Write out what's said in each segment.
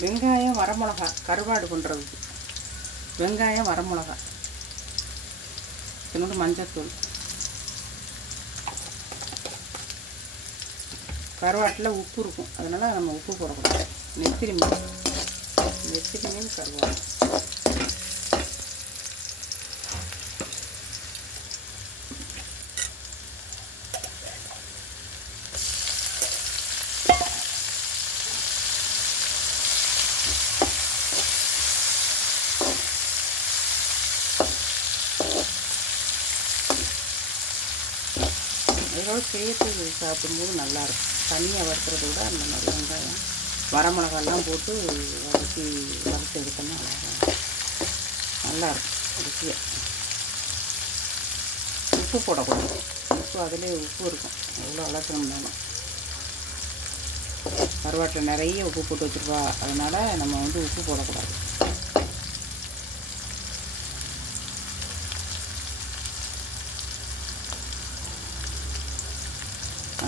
வெங்காயம் வரமிளகா கருவாடு பண்ணுறதுக்கு வெங்காயம் வரமிளகா இன்னொன்று மஞ்சத்தூள். கருவாட்டில் உப்பு இருக்கும், அதனால் நம்ம உப்பு போடக்கூடாது. நெத்திலி மீன் கருவாடு. இதோட சேர்த்து சாப்பிடும்போது நல்லாயிருக்கும். தண்ணியை வறுக்கிறத விட அந்த மாதிரி வெங்காயம் வரமிளகாலாம் போட்டு வறுத்து எடுத்தோம்னா நல்லாயிருக்கும் ருசியாக. உப்பு போடக்கூடாது, உப்பு அதிலே உப்பு இருக்கும். எவ்வளோ வளர்க்கணும்னாலும் கருவாட்டில் நிறைய உப்பு போட்டு வச்சுருப்பா, அதனால் நம்ம உப்பு போடக்கூடாது.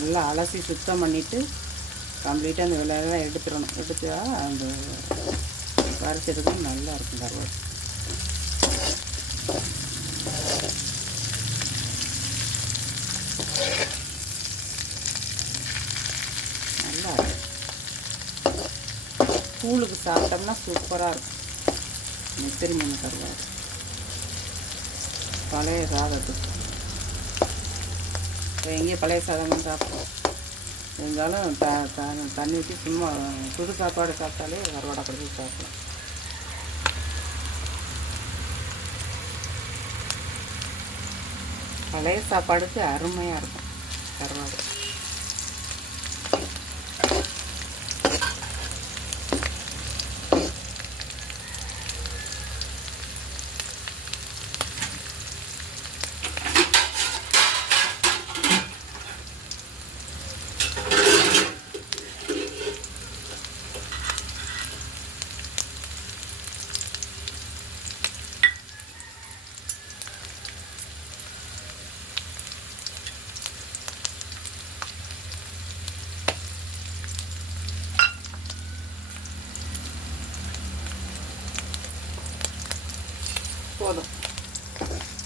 நல்லா அலசி சுத்தம் பண்ணிவிட்டு கம்ப்ளீட்டாக அந்த விலையெல்லாம் எடுத்துடணும். எடுத்தா அந்த வறுத்ததுக்கும் நல்லா இருக்கும் கருவாடு. நல்லா இருக்கும். கூழுக்கு சாப்பிட்டோம்னா சூப்பராக இருக்கும் நெத்திலி மீன் கருவாடு. பழைய சாதத்துக்கு இப்போ எங்கேயும் பழைய சாதம் சாப்பிட்டோம், இருந்தாலும் தண்ணி ஊற்றி சும்மா சுடு சாப்பாடு சாப்பிட்டாலே கருவாடை கழுவி சாப்பிடலாம். பழைய சாப்பாடுக்கு அருமையாக இருக்கும் கருவாடு.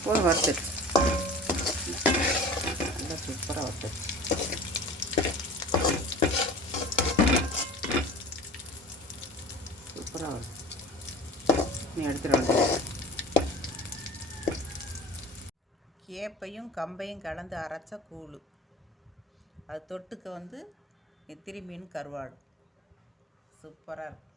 போதும் வறுத்துட்டு நல்லா சூப்பராக வறுத்துட்டு சூப்பராக வறுத்து நீ எடுத்துகிட்டு வந்து கேப்பையும் கம்பையும் கலந்து அரைச்ச கூழ். அது தொட்டுக்க நெத்திலி மீன் கருவாடு சூப்பராக இருக்கும்.